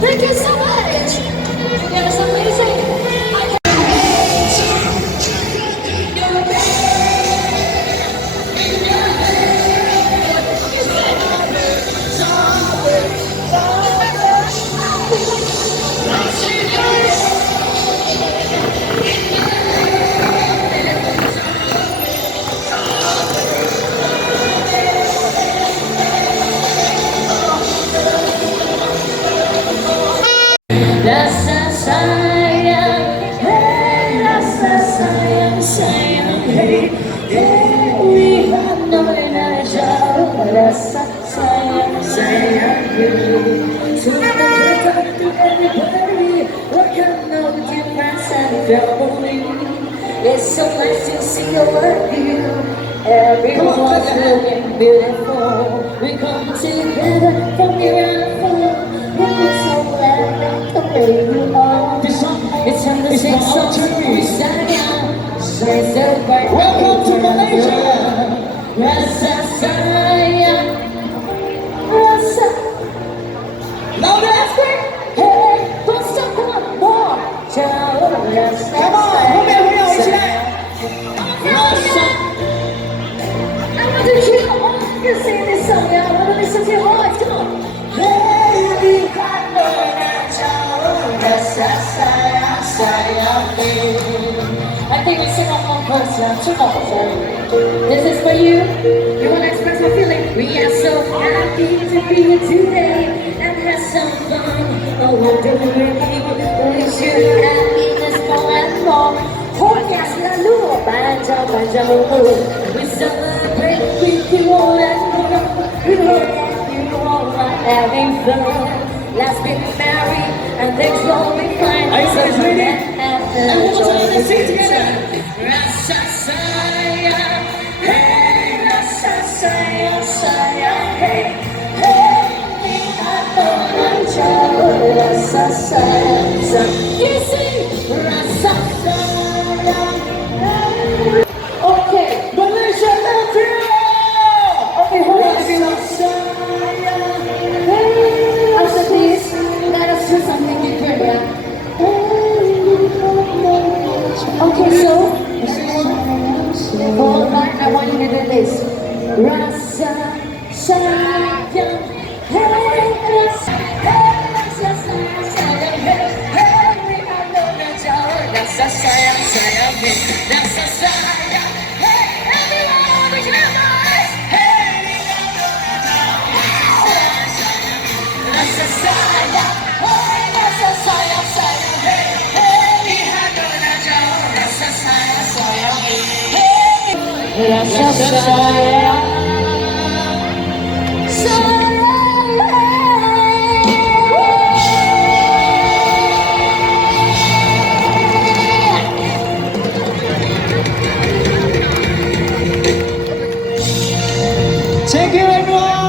Thank you so much. That was amazing. Rasa sayang, hey, rasa sayang, sayang, hey, hey, lihat nona jauh, rasa sayang, sayang, hey. Sudah datang to everybody, what can no difference and family. It's so nice to see you like you. Everyone's looking beautiful. We come together from near and far. We're so glad the way you are. It's time to sing songs we sang out. Welcome to Malaysia. Rasa sayang, rasa. Louder, Aspen. Hey, don't stop, come on, more. Jauh rasa. Come on, 后面朋友一起来。Rasa. I want to hear all of you sing this song. I want to listen to your voice. Come on. Baby, I think we sing on one verse now. Two more, sorry. This is for you. You want to express your feeling? We are so happy to be here today and have some fun. Oh, we're doing really good. Wish you happiness more and more. Oh yes, lalu panjang. We celebrate with you all and more. We hope that you all are having fun. Let's be married and things will be fine. Are you guys ready? And one more time, let's sing together. Rasa sayang, hey, rasa sayang, sayang, hey, hey, lihat orang jauh, rasa sayang, sayang. You sing, rasa sayang. Okay, Malaysia, let's go. Okay, hold on. Rasa sayang, hey. After this, let us do something different, yeah? Okay, so, hold on, I want you to do this. Rasa sayang, hey, rasa sayang, sayang, hey, hey, lihat orang jauh, rasa sayang, sayang, hey, rasa sayang, hey, everyone together, hey, lihat orang jauh, rasa sayang, hey, rasa sayang, sayang, hey, hey, lihat orang jauh, rasa sayang, sayang, hey, rasa sayang, sayang, everyone.